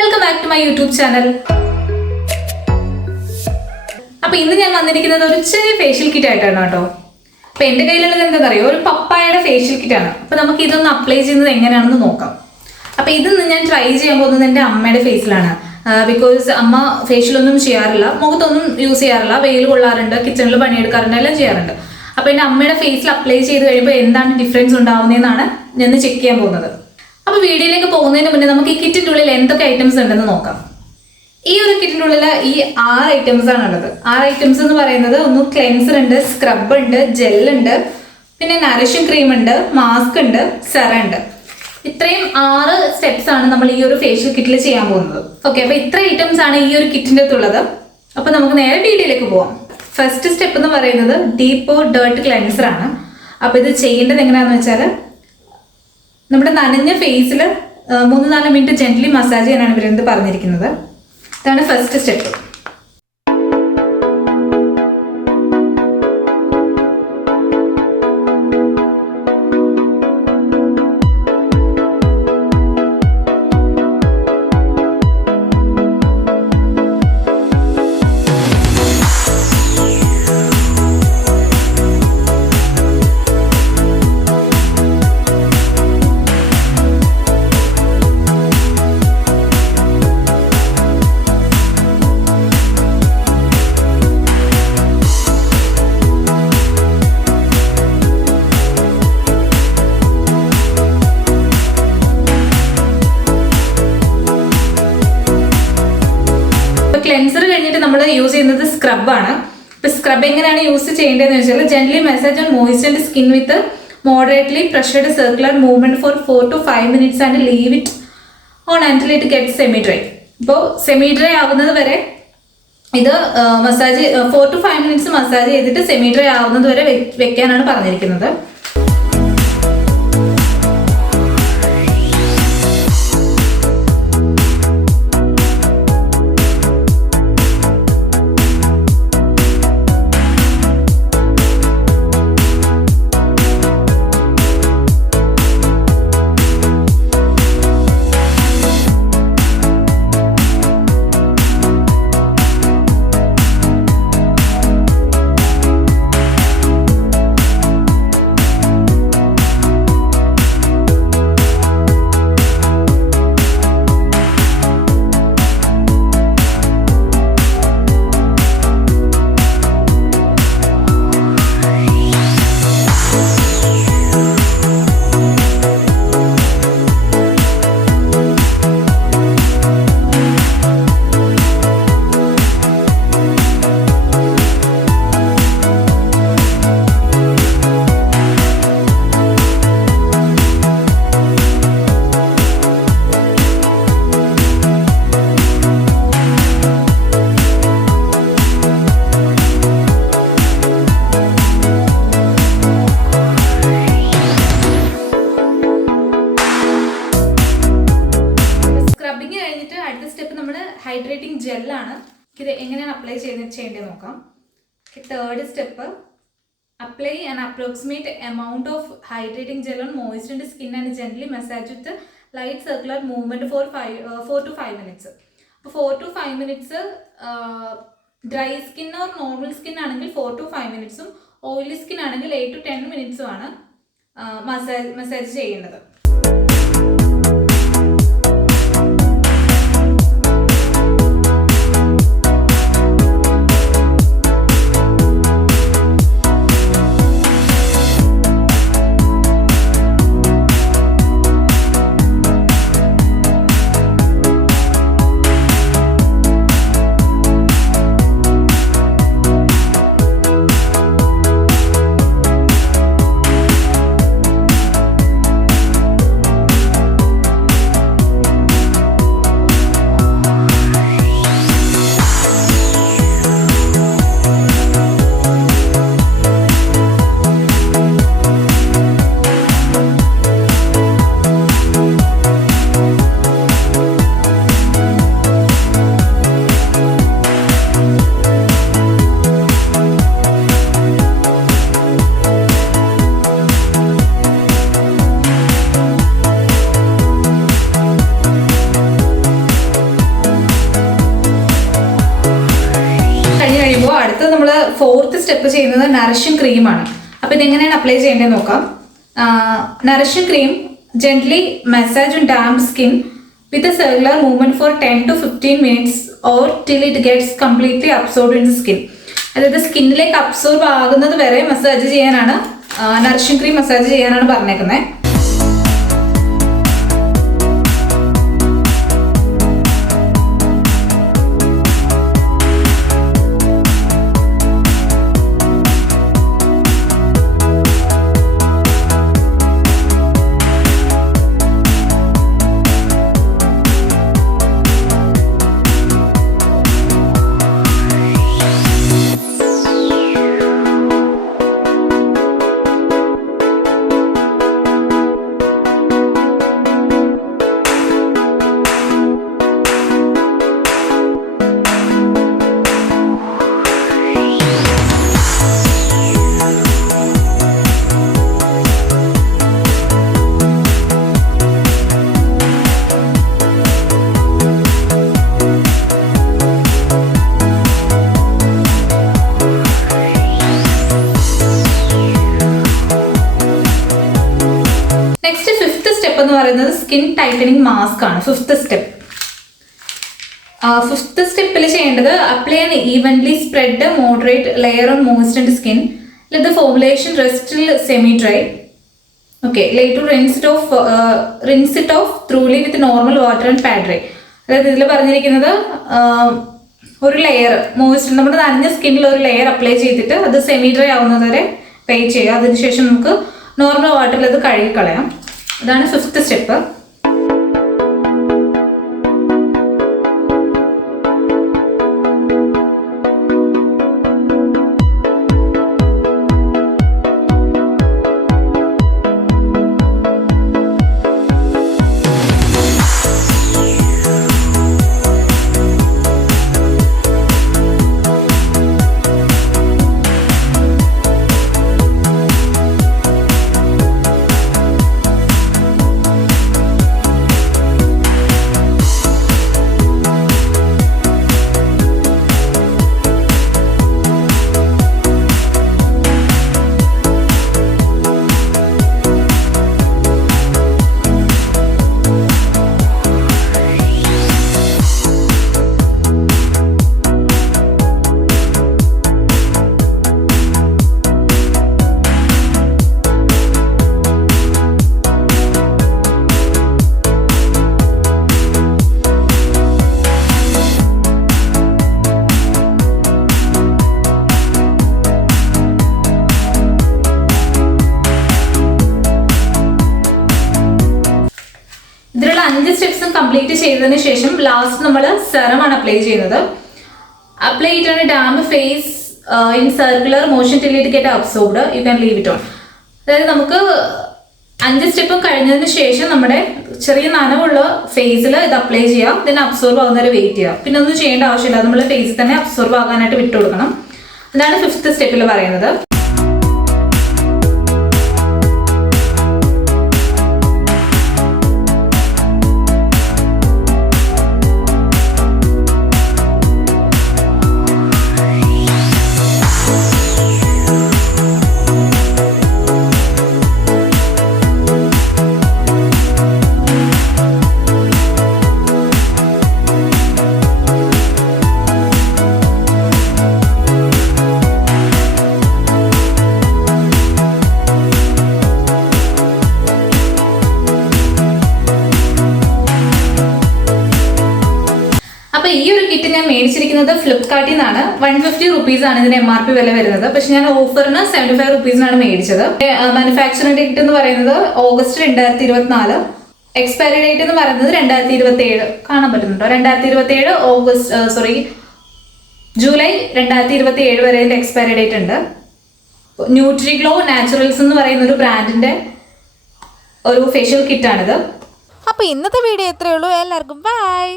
Welcome back to my YouTube channel അപ്പൊ ഇന്ന് ഞാൻ വന്നിരിക്കുന്നത് ഒരു ചെറിയ ഫേഷ്യൽ കിറ്റ് ആയിട്ടാണ് കേട്ടോ. അപ്പൊ എന്റെ കയ്യിലുള്ളത് എന്താ പറയുക ഒരു പപ്പായയുടെ ഫേഷ്യൽ കിറ്റ് ആണ്. അപ്പൊ നമുക്ക് ഇതൊന്ന് അപ്ലൈ ചെയ്യുന്നത് എങ്ങനെയാണെന്ന് നോക്കാം. അപ്പൊ ഇതൊന്ന് ഞാൻ ട്രൈ ചെയ്യാൻ പോകുന്നത് എന്റെ അമ്മയുടെ ഫേസിലാണ് ബിക്കോസ് അമ്മ ഫേഷ്യൽ ഒന്നും ചെയ്യാറില്ല. മുഖത്തൊന്നും യൂസ് ചെയ്യാറില്ല. വെയിൽ കൊള്ളാറുണ്ട് കിച്ചണിൽ പണിയെടുക്കാറുണ്ട് എല്ലാം ചെയ്യാറുണ്ട്. അപ്പൊ എന്റെ അമ്മയുടെ ഫേസിൽ അപ്ലൈ ചെയ്ത് കഴിയുമ്പോൾ എന്താണ് ഡിഫറൻസ് ഉണ്ടാവുന്നതെന്നാണ് ഞാൻ ചെക്ക് ചെയ്യാൻ പോകുന്നത്. അപ്പൊ വീഡിയോയിലേക്ക് പോകുന്നതിന് മുന്നേ നമുക്ക് ഈ കിറ്റിന്റെ ഉള്ളിൽ എന്തൊക്കെ ഐറ്റംസ് ഉണ്ടെന്ന് നോക്കാം. ഈ ഒരു കിറ്റിന്റെ ഉള്ളിൽ ഈ ആറ് ഐറ്റംസ് ആണ് ഉള്ളത്. ആറ് ഐറ്റംസ് എന്ന് പറയുന്നത് ഒന്ന് ക്ലെൻസർ ഉണ്ട് സ്ക്രബ് ഉണ്ട് ജെൽ ഉണ്ട് പിന്നെ നറിഷിംഗ് ക്രീം ഉണ്ട് മാസ്ക് ഉണ്ട് സെറ ഉണ്ട്. ഇത്രയും ആറ് സ്റ്റെപ്സ് ആണ് നമ്മൾ ഈ ഒരു ഫേഷ്യൽ കിറ്റിൽ ചെയ്യാൻ പോകുന്നത്. ഓക്കെ അപ്പൊ ഇത്ര ഐറ്റംസ് ആണ് ഈ ഒരു കിറ്റിന്റെ അകത്തുള്ളത്. അപ്പൊ നമുക്ക് നേരെ വീഡിയോയിലേക്ക് പോവാം. ഫസ്റ്റ് സ്റ്റെപ്പ് എന്ന് പറയുന്നത് ഡീപ്പോ ഡേർട്ട് ക്ലെൻസർ ആണ്. അപ്പൊ ഇത് ചെയ്യേണ്ടത് എങ്ങനെയാണെന്ന് വെച്ചാൽ നമ്മുടെ നനഞ്ഞ ഫേസിൽ മൂന്ന് നാല് മിനിറ്റ് ജെന്റ്ലി മസാജ് ചെയ്യാനാണ് ഇവരെന്ത് പറഞ്ഞിരിക്കുന്നത്? ഇതാണ് ഫസ്റ്റ് സ്റ്റെപ്പ് സ്ക്രബ് സ്ക്രബാണ് ഇപ്പൊ സ്ക്രബ് എങ്ങനെയാണ് യൂസ് ചെയ്യേണ്ടതെന്ന് വെച്ചാൽ generally massage on moistened skin with moderately pressured circular movement for four to five minutes and leave it on until it get semi dry ഇപ്പോൾ semi dry ആവുന്നത് വരെ ഇത് massage four to five minutes massage ചെയ്തിട്ട് semi dry ആവുന്നത് വരെ വെക്കാനാണ് പറഞ്ഞിരിക്കുന്നത്. ചെയ്യേണ്ടത് നോക്കാം. Third step apply an approximate amount of hydrating gel on moistened skin and gently massage with light circular movement for five four to five minutes അപ്പോൾ four to five minutes dry skin or normal skin ആണെങ്കിൽ four to five മിനിറ്റ്സും oily skin ആണെങ്കിൽ eight to ten മിനിറ്റ്സും ആണ് massage massage ചെയ്യേണ്ടത്. Fourth step ചെയ്യുന്നത് nourishing ക്രീമാണ് അപ്പോൾ ഇതെങ്ങനെയാണ് അപ്ലൈ ചെയ്യേണ്ടത് നോക്കാം. Nourishing cream gently massage damp skin with a circular movement for ten to fifteen minutes or till it gets completely absorb in skin അതായത് സ്കിന്നിലേക്ക് അബ്സോർബ് ആകുന്നത് വരെ മസാജ് ചെയ്യാനാണ് നറിഷിംഗ് ക്രീം മസാജ് ചെയ്യാനാണ് പറഞ്ഞേക്കുന്നത് സ്റ്റെപ്പ് എന്ന് പറയുന്നത് സ്കിൻ ടൈറ്റനിങ് മാസ്ക് ആണ്. Fifth step. ഫിഫ്ത്ത് സ്റ്റെപ്പിൽ ചെയ്യേണ്ടത് apply an evenly spread moderate layer on moistened skin let the formulation rest till semi dry okay late to rinse off rinse it off thoroughly with normal water and pat dry അതായത് ഇതിൽ പറഞ്ഞിരിക്കുന്നത് ഒരു layer moisture നമ്മുടെ നനഞ്ഞ സ്കിന്നിൽ ഒരു layer apply ചെയ്തിട്ട് അത് സെമി ഡ്രൈ ആവുന്നത് വരെ പേ ചെയ്യുക. അതിനുശേഷം നമുക്ക് നോർമൽ വാട്ടറിൽ അത് കഴുകി കളയാം അതാണ് ഫിഫ്ത്ത് സ്റ്റെപ്പ് സ്റ്റെപ്സും കംപ്ലീറ്റ് ചെയ്തതിന് ശേഷം ലാസ്റ്റ് നമ്മൾ സെറമാണ് അപ്ലൈ ചെയ്യുന്നത്. അപ്ലൈ ചെയ്തിട്ട് damp face in circular motion till it get absorbed you can leave it on അതായത് നമുക്ക് അഞ്ച് സ്റ്റെപ്പ് കഴിഞ്ഞതിന് ശേഷം നമ്മുടെ ചെറിയ നനവുള്ള ഫേസിൽ ഇത് അപ്ലൈ ചെയ്യാം. ഇതിന് അബ്സോർബ് ആകുന്നവരെ വെയിറ്റ് ചെയ്യാം. പിന്നെ ഒന്നും ചെയ്യേണ്ട ആവശ്യമില്ല. നമ്മൾ ഫേസിൽ തന്നെ അബ്സോർബ് ആകാനായിട്ട് വിട്ടു കൊടുക്കണം അതാണ് ഫിഫ്ത്ത് സ്റ്റെപ്പിൽ പറയുന്നത്. മേടിച്ചിരിക്കുന്നത് ഫ്ലിപ്കാർട്ടിൽ നിന്നാണ് വൺ ഫിഫ്റ്റി റുപ്പീസ് ആണ് ഇതിന് എം ആർ പി വില വരുന്നത്. പക്ഷെ ഞാൻ ഓഫറിന് സെവന്റി ഫൈവ് റുപ്പീസിനാണ് മേടിച്ചത്. മാനുഫാക്ചറിംഗ് ഡേറ്റ് എന്ന് പറയുന്നത് ഓഗസ്റ്റ് രണ്ടായിരത്തി ഇരുപത്തിനാല് എക്സ്പയറി ഡേറ്റ് എന്ന് പറയുന്നത് രണ്ടായിരത്തി ഇരുപത്തി ഏഴ് കാണാൻ പറ്റുന്നുണ്ടോ? രണ്ടായിരത്തി ഇരുപത്തി ഏഴ് ഓഗസ്റ്റ് സോറി ജൂലൈ രണ്ടായിരത്തി ഇരുപത്തി ഏഴ് വരെ ഇതിന്റെ എക്സ്പയറി ഡേറ്റ് ഉണ്ട്. ന്യൂട്രി ഗ്ലോ നാച്ചുറൽസ് എന്ന് പറയുന്ന ഒരു ബ്രാൻഡിന്റെ ഒരു ഫേഷ്യൽ കിറ്റാണിത് അപ്പോൾ ഇന്നത്തെ വീഡിയോ എത്രയുള്ളൂ എല്ലാവർക്കും ബൈ